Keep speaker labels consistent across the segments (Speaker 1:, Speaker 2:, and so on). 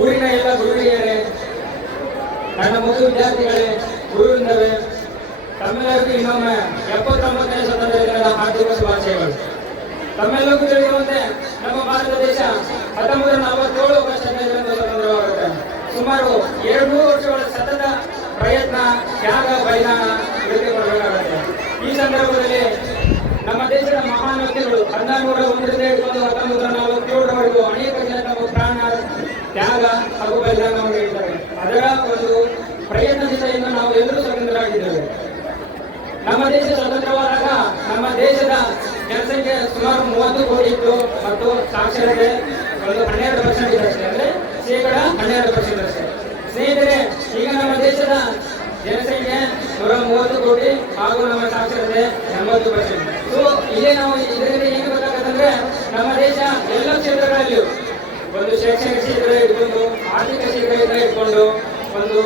Speaker 1: ಊರಿನ ಎಲ್ಲ ಗುರುಳಿಯರೇ, ನನ್ನ ಮುದ್ದು ವಿದ್ಯಾರ್ಥಿಗಳೇ ಗುರುವಿಂದವೇ, ತಮ್ಮೆಲ್ಲರಿಗೂ ಇನ್ನೊಮ್ಮೆ ಎಪ್ಪತ್ತೊಂಬತ್ತನೇ ಸ್ವತಂತ್ರ ದಿನದ ಹಾರ್ದಿಕ ಶುಭಾಶಯಗಳು. ತಮ್ಮೆಲ್ಲರಿಗೂ ತಿಳಿಯುವಂತೆ ನಮ್ಮ ಭಾರತ ದೇಶ ಹತ್ತೊಂಬತ್ತು ನಲವತ್ತೇಳು ಆಗಸ್ಟ್ ಸ್ವತಂತ್ರವಾಗುತ್ತೆ ಸುಮಾರು ಎರಡು ಮೂರು ವರ್ಷಗಳ ಸತತ ಪ್ರಯತ್ನ, ತ್ಯಾಗ ಬಲಿದಾನ ಇದಕ್ಕೆ ಕೊಡಬೇಕಾಗುತ್ತೆ ಈ ಸಂದರ್ಭದಲ್ಲಿ ನಮ್ಮ ದೇಶದ ಮಹಾನ್ ವ್ಯಕ್ತಿಗಳು ಹದಿನಾರುನೂರ ಒಂದರಿಂದ ಹಿಡಿದು ಹತ್ತೊಂಬತ್ತು ನೂರ ನಲವತ್ತೇಳರವರೆಗೂ ಅನೇಕ ಜನ ತಮ್ಮ ಪ್ರಾಣ ತ್ಯಾಗ ಹಾಗೂ ಬಲಿದಾನ ಅದರ ಒಂದು ಪ್ರಯತ್ನದಿಂದ ನಾವು ಎಲ್ಲರೂ ಸ್ವತಂತ್ರರಾಗಿದ್ದೇವೆ. ನಮ್ಮ ದೇಶ ಸ್ವತಂತ್ರವಾದಾಗ ನಮ್ಮ ದೇಶದ ಜನಸಂಖ್ಯೆ ಸುಮಾರು ಮೂವತ್ತು ಕೋಟಿ ಇತ್ತು ಮತ್ತು ಸಾಕ್ಷರತೆ ಒಂದು ಹನ್ನೆರಡು ಪರ್ಸೆಂಟ್ ಇದೆ ಅಷ್ಟೇ. ಅಂದ್ರೆ ಶೇಕಡ ಹನ್ನೆರಡು ಪರ್ಸೆಂಟ್ ಅಷ್ಟೇ. ಸ್ನೇಹಿತರೆ, ಈಗ ನಮ್ಮ ದೇಶದ ಜನಸಂಖ್ಯೆ ನೂರ ಮೂವತ್ತು ಕೋಟಿ ಹಾಗೂ ನಮ್ಮ ಸಾಕ್ಷರತೆ ಎಂಬತ್ತು ಪರ್ಸೆಂಟ್. ಸೊ ಇಲ್ಲೇ ನಾವು ಇದರಿಂದ ಏನು ಗೊತ್ತಾಗತ್ತಂದ್ರೆ ನಮ್ಮ ದೇಶ ಎಲ್ಲ ಕ್ಷೇತ್ರಗಳಲ್ಲಿಯೂ ಶೈಕ್ಷಣಿಕ ಕ್ಷೇತ್ರ ಇಟ್ಕೊಂಡು, ಆರ್ಥಿಕ ಕ್ಷೇತ್ರ ಇಟ್ಕೊಂಡು, ಒಂದು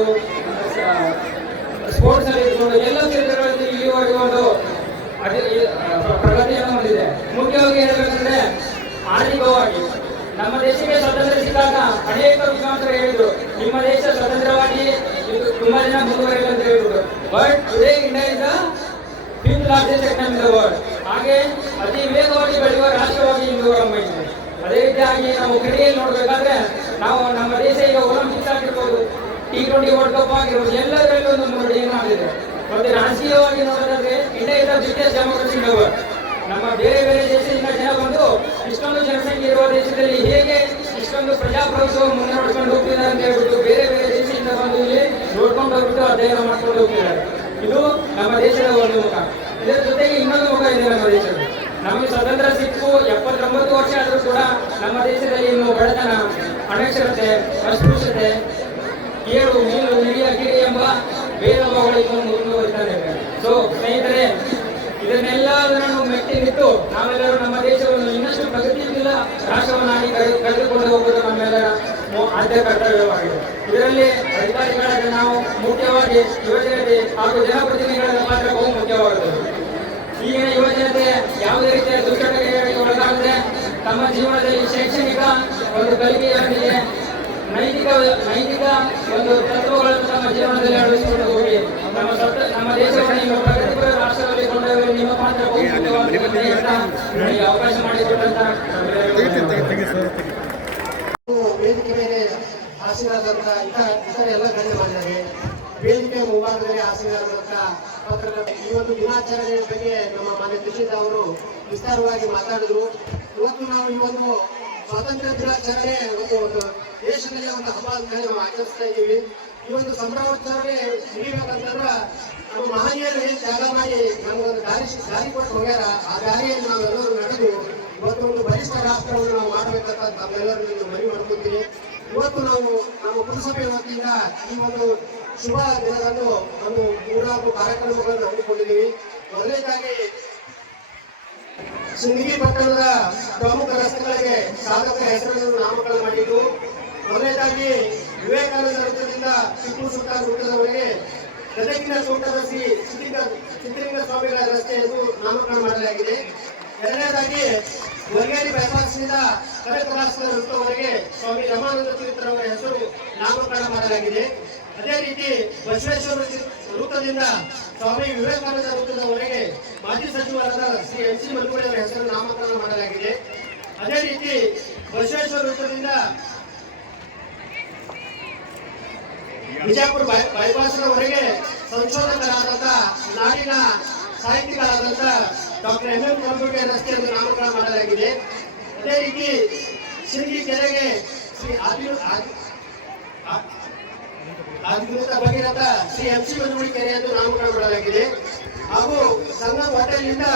Speaker 1: ಸ್ಪೋರ್ಟ್ಸ್ ಅಲ್ಲಿ ಇಟ್ಕೊಂಡು, ಎಲ್ಲ ಕ್ಷೇತ್ರಗಳಲ್ಲಿ ಇಲ್ಲಿಯೂ ಒಂದು ಪ್ರಗತಿಯನ್ನು ಹೊಂದಿದೆ. ಮುಖ್ಯವಾಗಿ ಹೇಳಬೇಕಂದ್ರೆ, ಆರ್ಥಿಕವಾಗಿ. ನಮ್ಮ ದೇಶಕ್ಕೆ ಸ್ವಾತಂತ್ರ್ಯ ಸಿಕ್ಕಾಗ ಅನೇಕ ವಿದ್ವಾಂಸರು ಹೇಳಿದ್ರು, ನಿಮ್ಮ ದೇಶ ಸ್ವತಂತ್ರವಾಗಿ ತುಂಬಾ ಜನ ಮುಂದುವರಿಯಲ್ಲ ಅಂತ ಹೇಳಿದ್ರು but today India is fifth largest economy world ಹಾಗೆ ಅತಿ ವೇಗವಾಗಿ ಬೆಳೆಯುವ ರಾಷ್ಟ್ರವಾಗಿ ಇಂದು ಹೊರಹೊಮ್ಮಿದೆ ಅದೇ ರೀತಿಯಾಗಿ ನಾವು ಕ್ರೀಡೆಯಲ್ಲಿ ನೋಡಬೇಕಾದ್ರೆ ನಾವು ನಮ್ಮ ದೇಶ ಈಗ ಒಲಿಂಪಿಕ್ಸ್ ಆಗಿರ್ಬೋದು ಟಿ ಟ್ವೆಂಟಿ ವರ್ಲ್ಡ್ ಕಪ್ ಆಗಿರ್ಬೋದು, ಎಲ್ಲದರಲ್ಲೂ ಒಂದು ಮುನ್ನಡೆಯನ್ನು ಆಗಿದೆ ಮತ್ತೆ ರಾಜಕೀಯವಾಗಿ ನೋಡೋದಾದ್ರೆ ಇಂಡಿಯಾ ಇಸ್ ದ ಡೆಮೋಕ್ರಸಿ ನಮ್ಮ ಬೇರೆ ಬೇರೆ ದೇಶದಿಂದ ಜನ ಬಂದು ಇಷ್ಟೊಂದು ಜನಸಂಖ್ಯೆ ಇರುವ ದೇಶದಲ್ಲಿ ಹೇಗೆ ಇಷ್ಟೊಂದು ಪ್ರಜಾಪ್ರಭುತ್ವ ಮುನ್ನಡೆಸ್ಕೊಂಡು ಹೋಗ್ತಿದ್ದಾರೆ ಅಂತ ಹೇಳ್ಬಿಟ್ಟು ಬೇರೆ ಬೇರೆ ದೇಶದಿಂದ ಬಂದು ಇಲ್ಲಿ ನೋಡ್ಕೊಂಡು ಹೋಗ್ಬಿಟ್ಟು ಅಧ್ಯಯನ ಮಾಡ್ಕೊಂಡು ಹೋಗ್ತಿದ್ದಾರೆ. ಇದು ನಮ್ಮ ದೇಶದ ಒಂದು ಮುಖ. ಇದರ ಜೊತೆಗೆ ಇನ್ನೊಂದು ಮುಖ ಇದೆ ನಮ್ಮ ದೇಶದ. ನಮಗೆ ಸ್ವತಂತ್ರ ಸಿಕ್ಕು ಎಪ್ಪತ್ತೊಂಬತ್ತು ವರ್ಷ ಆದರೂ ಕೂಡ ಬಡತನ ಅನಕ್ಷರತೆ ಅಸ್ಪೃಶ್ಯತೆ ಏಳು ನೀರು ಹಿರಿಯ ಗಿರಿ ಎಂಬ ಭೇದ ಭಾವಗಳು ಇನ್ನೂ ಮುಂದುವರಿತಾನೆ ಸೊ ಸ್ನೇಹಿತರೆ ಇದನ್ನೆಲ್ಲದನ್ನು ಮೆಟ್ಟಿ ನಿಂತು ನಾವೆಲ್ಲರೂ ನಮ್ಮ ದೇಶವನ್ನು ಇನ್ನಷ್ಟು ಪ್ರಗತಿಯಿಂದ ರಾಷ್ಟ್ರವನ್ನಾಗಿ ಕಳೆದುಕೊಂಡು ಹೋಗುವುದು ನಮ್ಮೆಲ್ಲರ ಆದ್ಯ ಕರ್ತವ್ಯವಾಗಿದೆ. ಇದರಲ್ಲಿ ಅಧಿಕಾರಿಗಳಾದ ನಾವು ಮುಖ್ಯವಾಗಿ ಯುವಜನತೆ ಹಾಗೂ ಜನಪ್ರತಿನಿಧಿಗಳ ಪಾತ್ರ ಬಹು ಮುಖ್ಯವಾಗುತ್ತದೆ ಈಗಿನ ಯುವಜನತೆ ಯಾವುದೇ ರೀತಿಯ ದುಶ್ಚಟಗಳಿಗೆ ಒಳಗಾಗದೆ ತಮ್ಮ ಜೀವನದಲ್ಲಿ ಶೈಕ್ಷಣಿಕ ಒಂದು ಕಲಿಕೆಯೊಂದಿಗೆ ನೈತಿಕ ನೈತಿಕ ಒಂದು ತತ್ವಗಳನ್ನು ತಮ್ಮ ಜೀವನದಲ್ಲಿ ಅಳವಡಿಸಿಕೊಂಡು ಹೋಗಿ, ನಮ್ಮ ಸತ್ತ, ನಮ್ಮ ದೇಶವನ್ನು ಪ್ರಗತಿಪರ ರಾಷ್ಟ್ರದಲ್ಲಿ ಕೊಂಡೊಯ್ಯಲು ನಿಮ್ಮ ಪಾತ್ರ ಅವಕಾಶ ಮಾಡಿಕೊಟ್ಟಂತ
Speaker 2: ವೇದಿಕೆ ಮೇಲೆ ಆಶೀರ್ವಾದಂತ ಇತರ ಎಲ್ಲ ಗಣ್ಯ ಮಾಡಿದ್ದಾರೆ. ವೇದಿಕೆ ಮುಂಭಾಗದಲ್ಲಿ ಆಶೀರ್ವಾದಂತ ಪತ್ರಕರ್ತ ಈ ಒಂದು ದಿನಾಚರಣೆಯ ಬಗ್ಗೆ ನಮ್ಮ ಮಾನ್ಯ ಕೃಷಿದ ಅವರು ವಿಸ್ತಾರವಾಗಿ ಮಾತಾಡಿದ್ರು. ಇವತ್ತು ನಾವು ಈ ಸ್ವಾತಂತ್ರ್ಯ ದಿನಾಚರಣೆ ಒಂದು ದೇಶದಲ್ಲಿ ಒಂದು ಹಬ್ಬ ಅಂತ ಹೇಳಿ ನಾವು ಆಚರಿಸ್ತಾ ಇದ್ದೀವಿ. ಈ ಒಂದು ಸಂಭ್ರಮಾಚರಣೆ ಮುಗಿಬೇಕಂತಂದ್ರ ನಮ್ಮ ಮಹನೀಯರು ಏನ್ ತ್ಯಾಗ ಮಾಡಿ ನಮಗೊಂದು ದಾರಿ ದಾರಿ ಕೊಟ್ಟು ಹೋಗ್ಯಾರ. ಆ ದಾರಿಯಲ್ಲಿ ನಾವೆಲ್ಲರೂ ನಡೆದು ಇವತ್ತು ಒಂದು ಬಲಿಷ್ಠ ರಾಷ್ಟ್ರವನ್ನು ನಾವು ಮಾಡಬೇಕಂತ ತಮ್ಮೆಲ್ಲರಿಗೂ ಮನವಿ ಮಾಡ್ಕೊತೀನಿ ಇವತ್ತು ನಾವು ನಮ್ಮ ಪುರಸಭೆ ವತಿಯಿಂದ ಈ ಒಂದು ಶುಭ ದಿನದಂದು ಒಂದು ಮೂರ್ನಾಲ್ಕು ಕಾರ್ಯಕ್ರಮಗಳನ್ನು ಹಮ್ಮಿಕೊಂಡಿದ್ದೀವಿ. ಮೊದಲನೇದಾಗಿ ಸಿಂದಗಿ ಪಟ್ಟಣದ ಪ್ರಮುಖ ರಸ್ತೆಗಳಿಗೆ ಸಾಧಕ ಹೆಸರನ್ನು ನಾಮಕರಣ ಮಾಡಿದ್ದು, ಮೊದಲನೇದಾಗಿ ವಿವೇಕಾನಂದ ವೃತ್ತದಿಂದ ಟಿಪ್ಪು ಸುಲ್ತಾನ್ ವೃತ್ತದವರೆಗೆ ಗದಗಿನ ಶ್ರೀ ಸಿದ್ಧಲಿಂಗ ಸ್ವಾಮಿಗಳ ರಸ್ತೆಯನ್ನು ನಾಮಕರಣ ಮಾಡಲಾಗಿದೆ. ಎರಡನೇದಾಗಿ ವರ್ಗೇರಿ ಬೈಪಾಸ್ನಿಂದ ಕನಕದಾಸನ ವೃತ್ತವರೆಗೆ ಸ್ವಾಮಿ ರಮಾನಂದ ತೀರ್ಥರವರ ಹೆಸರು ನಾಮಕರಣ ಮಾಡಲಾಗಿದೆ. ಅದೇ ರೀತಿ ಬಸವೇಶ್ವರ ವೃತ್ತದಿಂದ ಸ್ವಾಮಿ ವಿವೇಕಾನಂದ ವೃತ್ತದವರೆಗೆ ಮಾಜಿ ಸಚಿವರಾದ ಶ್ರೀ ಎಂ ಸಿ ಅವರ ಹೆಸರು ನಾಮಕರಣ ಮಾಡಲಾಗಿದೆ. ಅದೇ ರೀತಿ ಬಸವೇಶ್ವರ ವೃತ್ತದಿಂದ ಬೈಪಾಸ್ ಬೈಪಾಸ್ನವರೆಗೆ ಸಂಶೋಧಕರಾದಂತಹ ನಾಡಿನ ಸಾಹಿತಿಗಳಾದಂಥ ಡಾಕ್ಟರ್ ಎಂ ಎಂ ಕಂಪ್ಯೂಟರ್ ರಸ್ತೆಯನ್ನು ನಾಮಕರಣ ಮಾಡಲಾಗಿದೆ. ಅದೇ ರೀತಿ ಸಿಂಗಿ ಕೆರೆಗೆ ಶ್ರೀ ಆದಿ ಆದಿಮೂರ್ತ ಭಗೀರಥ ಶ್ರೀ ಎಂ ಸಿ ಮನುಗುಳಿ ಕೆರೆಯನ್ನು ನಾಮಕರಣ ಮಾಡಲಾಗಿದೆ ಹಾಗೂ ಸಂಗಮ್ ಹೋಟೆಲ್ನಿಂದ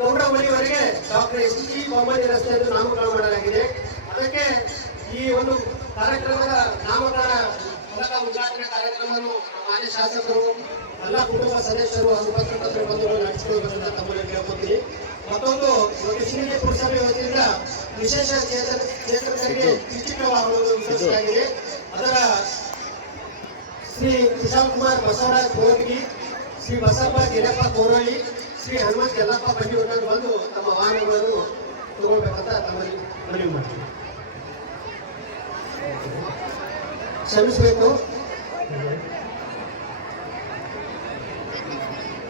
Speaker 2: ಗೌಡಮಣಿವರೆಗೆ ಡಾಕ್ಟರ್ ಎಸ್ ಟಿ ರಸ್ತೆ ರಸ್ತೆಯನ್ನು ನಾಮಕರಣ ಮಾಡಲಾಗಿದೆ ಅದಕ್ಕೆ ಈ ಒಂದು ಕಾರ್ಯಕ್ರಮದ ನಾಮಕರಣ ಉದ್ಘಾಟನೆ ಕಾರ್ಯಕ್ರಮವನ್ನು ಮಾನ್ಯ ಶಾಸಕರು, ಎಲ್ಲ ಕುಟುಂಬ ಸದಸ್ಯರು ಹಾಗೂ ನಡೆಸಿಕೊಳ್ಳಬೇಕಂತ ತಮ್ಮಲ್ಲಿ ಕೇಳ್ಕೊತೀನಿ ಮತ್ತೊಂದು ಸಿಂಧಿ ಪುರಸಭೆ ವತಿಯಿಂದ ವಿಶೇಷ ಚೇತನ ಚೇತನರಿಗೆ ಚಿತ್ರ ವಿಶೇಷವಾಗಿದೆ. ಅದರ ಶ್ರೀ ಕಿಶಾನ್ ಕುಮಾರ್ ಬಸವರಾಜ್ ಕೋರ್ಗಿ ಶ್ರೀ ಬಸಪ್ಪ ಗಿರಪ್ಪ ಕೋರಳ್ಳಿ, ಶ್ರೀ ಹನುಮಂತ ಯಲ್ಲಪ್ಪ ಬಂಡಿಯವರು ಬಂದು ತಮ್ಮ ವಾಹನಗಳನ್ನು ತಗೊಳ್ಬೇಕಂತ ತಮ್ಮಲ್ಲಿ ಮನವಿ ಮಾಡ್ತೀನಿ ಕ್ಷಮಿಸಬೇಕು.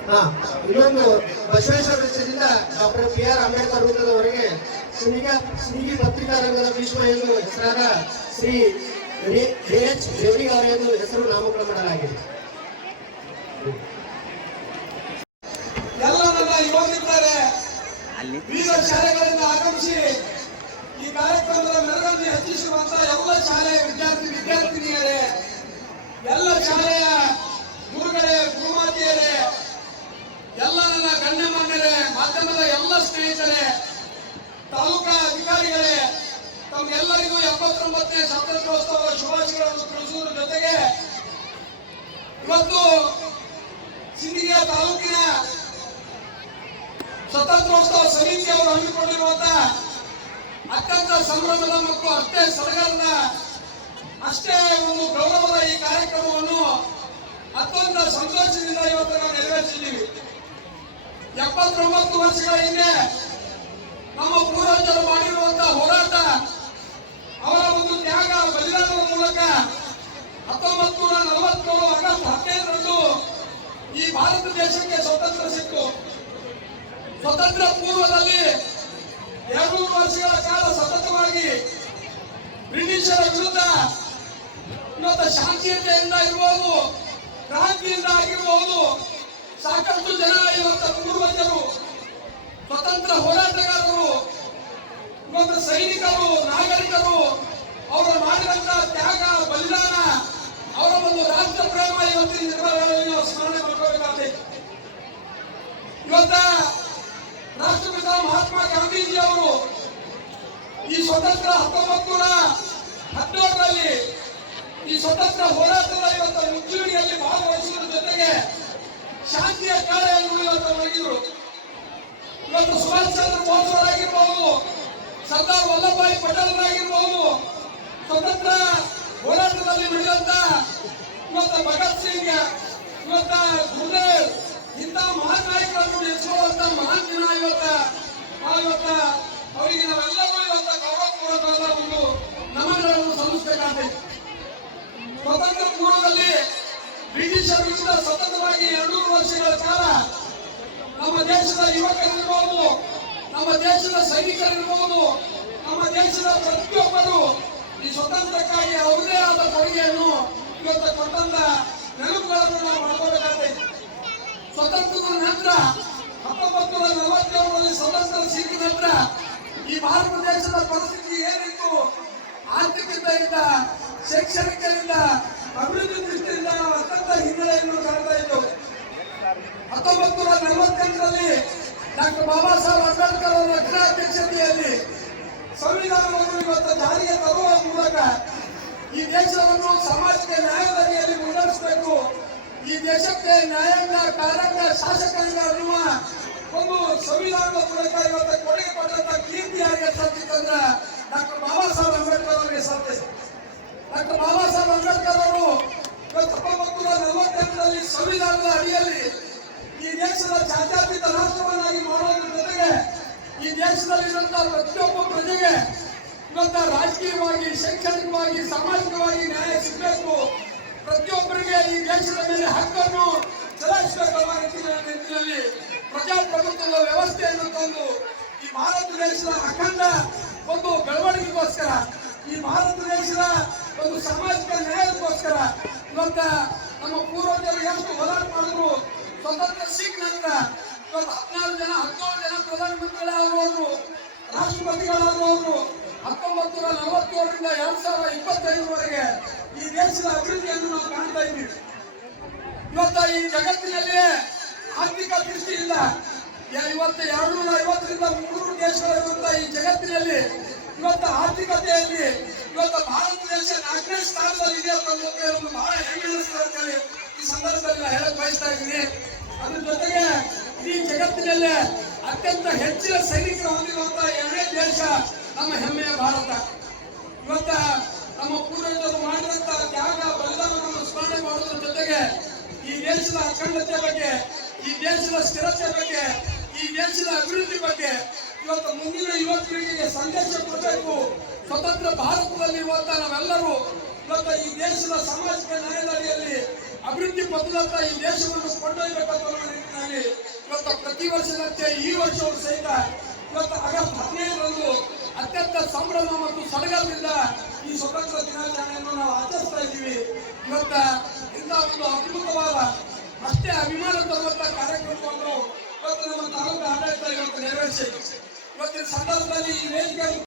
Speaker 2: ಹಾ, ಇನ್ನೊಂದು ಬಸವೇಶ್ವರ ವೃತ್ತದಿಂದ ಡಾಕ್ಟರ್ ಬಿ ಆರ್ ಅಂಬೇಡ್ಕರ್ ವೃತ್ತದವರೆಗೆ ಸಿನಿಗ ಸಿನಿಗಿ ಪತ್ರಿಕಾ ರಂಗದ ವಿಶ್ವ ಎಂದು ಹೆಸರಾದ ಶ್ರೀ ಎಚ್ ಅವರ ಎಂದು ಹೆಸರು ನಾಮಕರಣ ಮಾಡಲಾಗಿದೆ.
Speaker 3: ಎಲ್ಲ ನನ್ನ ಯುವಕರಿದ್ದಾರೆ ವಿವಿಧ ಶಾಲೆಗಳಿಂದ ಆಗಮಿಸಿ ಈ ಕಾರ್ಯಕ್ರಮದ ಮೆರವಣಿಗೆ ಹೆಚ್ಚಿಸುವಂತ ಎಲ್ಲ ಶಾಲೆಯ ವಿದ್ಯಾರ್ಥಿ ವಿದ್ಯಾರ್ಥಿನಿಯರೇ, ಎಲ್ಲ ಶಾಲೆಯ ಗುರುಗಳೇ, ಗುರುಮಾತೆಯರೇ, ಎಲ್ಲ ನನ್ನ ಗಣ್ಯಮಾನ್ಯರೇ ಮಾಧ್ಯಮದ ಎಲ್ಲ ಸ್ನೇಹಿತರೇ, ತಾಲೂಕಾ ತಮ್ಗೆಲ್ಲರಿಗೂ ಎಪ್ಪತ್ತೊಂಬತ್ತನೇ ಸ್ವಾತಂತ್ರ್ಯೋತ್ಸವದ ಶುಭಾಶಯಗಳನ್ನು ತಿಳಿಸುವುದರ ಜೊತೆಗೆ ಇವತ್ತು ಸಿಂಧಿಯ ತಾಲೂಕಿನ ಸ್ವತಂತ್ರೋತ್ಸವ ಸಮಿತಿ ಅವರು ಹಮ್ಮಿಕೊಂಡಿರುವಂತಹ ಅತ್ಯಂತ ಸಂಭ್ರಮದ ಮತ್ತು ಅಷ್ಟೇ ಸಡಗರದ, ಅಷ್ಟೇ ಒಂದು ಗೌರವದ ಈ ಕಾರ್ಯಕ್ರಮವನ್ನು ಅತ್ಯಂತ ಸಂತೋಷದಿಂದ ಇವತ್ತು ನಾವು ನೆರವೇರಿಸಿದ್ದೀವಿ. ಎಪ್ಪತ್ತೊಂಬತ್ತು ವರ್ಷಗಳ ಹಿಂದೆ ನಮ್ಮ ಪೂರ್ವಜರು ಮಾಡಿರುವಂತಹ ಹೋರಾಟ ಅವರ ಒಂದು ತ್ಯಾಗ ಬಲಿದಾನದ ಮೂಲಕ ಹತ್ತೊಂಬತ್ತು ನೂರ ನಲವತ್ತೇಳು ಆಗಸ್ಟ್ ಹದಿನೈದರಂದು ಈ ಭಾರತ ದೇಶಕ್ಕೆ ಸ್ವತಂತ್ರ ಸಿಕ್ಕು. ಸ್ವತಂತ್ರ ಪೂರ್ವದಲ್ಲಿ ಎರಡು ವರ್ಷಗಳ ಕಾಲ ಸತತವಾಗಿ ಬ್ರಿಟಿಷರ ವಿರುದ್ಧ ಇವತ್ತು ಶಾಂತಿಯುತೆಯಿಂದ ಇರಬಹುದು ಕ್ರಾಂತಿಯಿಂದ ಆಗಿರಬಹುದು ಸಾಕಷ್ಟು ಜನ ಇವತ್ತು ಪೂರ್ವಜರು. ಸ್ವತಂತ್ರ ಹೋರಾಟಗಾರರು ಇವತ್ತು ಸೈನಿಕರು, ನಾಗರಿಕರು, ಅವರು ಮಾಡಿದಂತಹ ತ್ಯಾಗ, ಬಲಿದಾನ ಅವರ ಒಂದು ರಾಷ್ಟ್ರ ಪ್ರೇಮ ಇವತ್ತಿನ ನಿರ್ಮಾಣದಲ್ಲಿ ನಾವು ಸ್ಮರಣೆ ಮಾಡ್ಕೋಬೇಕಾಗಿದೆ ಇವತ್ತ ರಾಷ್ಟ್ರಪಿತ ಮಹಾತ್ಮ ಗಾಂಧೀಜಿ ಅವರು ಈ ಸ್ವತಂತ್ರ ಹತ್ತೊಂಬತ್ತು ನೂರ ಹದಿನೇಳರಲ್ಲಿ ಈ ಸ್ವತಂತ್ರ ಹೋರಾಟದ ಇವತ್ತು ಮುಂಚೂಣಿಯಲ್ಲಿ ಭಾಗವಹಿಸುವುದರ ಜೊತೆಗೆ ಶಾಂತಿಯ ಕಾರ್ಯವನ್ನು ಇವತ್ತು ಒಳಗಿದ್ರು ಇವತ್ತು ಸುಭಾಷ್ ಚಂದ್ರ ಬೋಸ್ ಅವರಾಗಿರ್ಬೋದು ಸರ್ದಾರ್ ವಲ್ಲಭಭಾಯಿ ಪಟೇಲ್ ಆಗಿರ್ಬೋದು ಸ್ವತಂತ್ರ ಹೋರಾಟದಲ್ಲಿ ನಡೆದಂತ ಇವತ್ತು ಭಗತ್ ಸಿಂಗ್, ಇವತ್ತ ಗುರುದೇವ್, ಇಂಥ ಮಹಾನ್ ನಾಯಕರನ್ನು ನೆನೆಸುವಂತ ಮಹಾನ್ ದಿನ ಇವತ್ತ ಇವತ್ತ ಅವರಿಗೆ ನಾವೆಲ್ಲರೂ ಇವತ್ತ ಗೌರವಪೂರ್ವಕವಾದ ಒಂದು ನಮನಗಳನ್ನು ಸಲ್ಲಿಸಬೇಕಾಗಿದೆ. ಸ್ವತಂತ್ರ ಪೂರ್ವದಲ್ಲಿ ಬ್ರಿಟಿಷರ ವಿರುದ್ಧ ಸತತವಾಗಿ ಎರಡು ವರ್ಷಗಳ ಕಾಲ ನಮ್ಮ ದೇಶದ ಯುವಕರಿರ್ಬೋದು, ನಮ್ಮ ದೇಶದ ಸೈನಿಕರಿರ್ಬೋದು, ನಮ್ಮ ದೇಶದ ಪ್ರತಿಯೊಬ್ಬರು ಈ ಸ್ವತಂತ್ರಕ್ಕಾಗಿ ಅವರದೇ ಆದ ಕೊಡುಗೆಯನ್ನು ಇವತ್ತು ಕೊಟ್ಟಂತ ನೆನಪುಗಳನ್ನು ನಾವು ಮಾಡ್ಕೋಬೇಕಾಗಿದೆ ಸ್ವತಂತ್ರದ ನಂತರ ಹತ್ತೊಂಬತ್ತು ನೂರ ನಲವತ್ತೇಳರಲ್ಲಿ ಸ್ವತಂತ್ರ ಸಿಕ್ಕ ನಂತರ ಈ ಭಾರತ ದೇಶದ ಪರಿಸ್ಥಿತಿ ಏನಿತ್ತು, ಆರ್ಥಿಕತೆಯಿಂದ ಶೈಕ್ಷಣಿಕದಿಂದ ಅಭಿವೃದ್ಧಿ ದೃಷ್ಟಿಯಿಂದ ಅತ್ಯಂತ ಹಿನ್ನೆಲೆಯನ್ನು ಕಾಣ್ತಾ ಇತ್ತು ಹತ್ತೊಂಬತ್ತು ನೂರ ನಲವತ್ತೆಂಟರಲ್ಲಿ ಡಾಕ್ಟರ್ ಬಾಬಾ ಸಾಹೇಬ್ ಅಂಬೇಡ್ಕರ್ ಅವರ ಅಧ್ಯಕ್ಷತೆಯಲ್ಲಿ ಸಂವಿಧಾನವನ್ನು ಇವತ್ತು ಜಾರಿಗೆ ತರುವ ಮೂಲಕ ಈ ದೇಶವನ್ನು ಸಮಾಜಕ್ಕೆ ನ್ಯಾಯದಡಿಯಲ್ಲಿ ಮುನ್ನಡೆಸಬೇಕು ಈ ದೇಶಕ್ಕೆ ನ್ಯಾಯಾಂಗ ಕಾರಣ ಶಾಸಕಾಂಗ ಅನ್ನುವ ಒಂದು ಸಂವಿಧಾನದ ಮೂಲಕ ಇವತ್ತು ಕೊಡುಗೆ ಕೊಟ್ಟಂತ ಕೀರ್ತಿ ಯಾರಿಗೆ ಸತ್ತಿತ್ತಂದ್ರ ಡಾಕ್ಟರ್ ಬಾಬಾ ಸಾಹೇಬ್ ಅಂಬೇಡ್ಕರ್ ಅವರಿಗೆ ಸತ್ತೆ ಡಾಕ್ಟರ್ ಬಾಬಾ ಸಾಹೇಬ್ ಅಂಬೇಡ್ಕರ್ ಅವರು ಇವತ್ತು ನಲವತ್ತೆಂಟರಲ್ಲಿ ಸಂವಿಧಾನದ ಅಡಿಯಲ್ಲಿ ಈ ದೇಶದ ಜಾತ್ಯಾತೀತ ರಾಷ್ಟ್ರವನ್ನಾಗಿ ಮಾಡೋದ್ರ ಜೊತೆಗೆ ಈ ದೇಶದಲ್ಲಿರುವಂತಹ ಪ್ರತಿಯೊಬ್ಬ ಪ್ರಜೆಗೆ ಇವತ್ತ ರಾಜಕೀಯವಾಗಿ, ಶೈಕ್ಷಣಿಕವಾಗಿ, ಸಾಮಾಜಿಕವಾಗಿ ನ್ಯಾಯ ಸಿಗಬೇಕು. ಪ್ರತಿಯೊಬ್ಬರಿಗೆ ಈ ದೇಶದ ಮೇಲೆ ಹಕ್ಕನ್ನು ಚಲಾಯಿಸಬೇಕಲ್ಲಿ ಪ್ರಜಾಪ್ರಭುತ್ವದ ವ್ಯವಸ್ಥೆಯನ್ನು ತಂದು, ಈ ಭಾರತ ದೇಶದ ಅಖಂಡ ಒಂದು ಬೆಳವಣಿಗೆಗೋಸ್ಕರ, ಈ ಭಾರತ ದೇಶದ ಒಂದು ಸಾಮಾಜಿಕ ನ್ಯಾಯಕ್ಕೋಸ್ಕರ ಇವತ್ತ ನಮ್ಮ ಪೂರ್ವಜರು ಎಷ್ಟು ಹೋರಾಟ ಮಾಡಿದ್ರು, ಸ್ವತಂತ್ರ ಸಿಕ್ಕ ನಂತರ ಇವತ್ತು ಹದಿನಾರು ಜನ, ಹದಿನೇಳು ಜನ ಪ್ರಧಾನಮಂತ್ರಿಗಳಾಗಬಹುದು ರಾಷ್ಟ್ರಪತಿಗಳಾದವರು ಹತ್ತೊಂಬತ್ತು ನೂರ ನಲವತ್ತೇಳರಿಂದ ಎರಡ್ ಸಾವಿರದ ಇಪ್ಪತ್ತೈದರವರೆಗೆ ಈ ದೇಶದ ಅಭಿವೃದ್ಧಿಯನ್ನು ನಾವು ಕಾಣ್ತಾ ಇದ್ದೀವಿ. ಇವತ್ತ ಈ ಜಗತ್ತಿನಲ್ಲಿ ಆರ್ಥಿಕ ದೃಷ್ಟಿಯಿಂದ ಇವತ್ತು ಎರಡು ನೂರ ಐವತ್ತರಿಂದ ಮುನ್ನೂರು ದೇಶಗಳಿರುವಂತ ಈ ಜಗತ್ತಿನಲ್ಲಿ ಇವತ್ತು ಆರ್ಥಿಕತೆಯಲ್ಲಿ ಇವತ್ತು ಭಾರತ ದೇಶ ನಾಲ್ಕನೇ ಸ್ಥಾನದಲ್ಲಿ ಇದೆ ಅನ್ನೋದಕ್ಕೆ ಬಹಳ ಹೆಮ್ಮೆ ಅಂತ ಹೇಳಿ ಈ ಸಂದರ್ಭದಲ್ಲಿ ನಾನು ಹೇಳಕ್ ಬಯಸ್ತಾ ಇದ್ದೀನಿ. ಅದ್ರ ಜೊತೆಗೆ ಇಡೀ ಜಗತ್ತಿನಲ್ಲೇ ಅತ್ಯಂತ ಹೆಚ್ಚಿನ ಸೈನಿಕರು ಹೊಂದಿರುವಂತಹ ಎರಡನೇ ದೇಶ ನಮ್ಮ ಹೆಮ್ಮೆಯ ಭಾರತ. ಇವತ್ತ ನಮ್ಮ ಪೂರ್ವಜರು ಮಾಡಿದಂತ ತ್ಯಾಗ, ಬಲಿದಾನವನ್ನು ಸ್ಮರಣೆ ಮಾಡುವುದರ ಜೊತೆಗೆ ಈ ದೇಶದ ಅಖಂಡತೆ ಬಗ್ಗೆ, ಈ ದೇಶದ ಸ್ಥಿರತೆ ಬಗ್ಗೆ, ಈ ದೇಶದ ಅಭಿವೃದ್ಧಿ ಬಗ್ಗೆ ಇವತ್ತು ಮುಂದಿನ ಯುವ ಪೀಳಿಗೆಗೆ ಸಂದೇಶ ಕೊಡಬೇಕು. ಸ್ವತಂತ್ರ ಭಾರತದಲ್ಲಿ ಇವತ್ತ ನಾವೆಲ್ಲರೂ ಇವತ್ತು ಈ ದೇಶದ ಸಾಮಾಜಿಕ ನ್ಯಾಯದಡಿಯಲ್ಲಿ ಅಭಿವೃದ್ಧಿ ಪಥದತ್ತ ಈ ದೇಶವನ್ನು ಕೊಂಡೊಯ್ಯಬೇಕಂತ ನಿಟ್ಟಿನಲ್ಲಿ ಇವತ್ತು ಪ್ರತಿ ವರ್ಷದಂತೆ ಈ ವರ್ಷವೂ ಸಹಿತ ಇವತ್ತು ಆಗಸ್ಟ್ ಹದಿನೈದರಂದು ಅತ್ಯಂತ ಸಂಭ್ರಮ ಮತ್ತು ಸಡಗರದಿಂದ ಈ ಸ್ವತಂತ್ರ ದಿನಾಚರಣೆಯನ್ನು ನಾವು ಆಚರಿಸ್ತಾ ಇದ್ದೀವಿ. ಇವತ್ತ ಇಂಥ ಒಂದು ಅದ್ಭುತವಾದ, ಅಷ್ಟೇ ಅಭಿಮಾನ ತರುವಂತ ಕಾರ್ಯಕ್ರಮವನ್ನು ಇವತ್ತು ನಮ್ಮ ತಾಲೂಕು ಆಡಳಿತ ಇವತ್ತು ನೆರವೇರಿಸಿ ಇವತ್ತಿನ ಸಂದರ್ಭದಲ್ಲಿ ಈ ವೇದಿಕೆ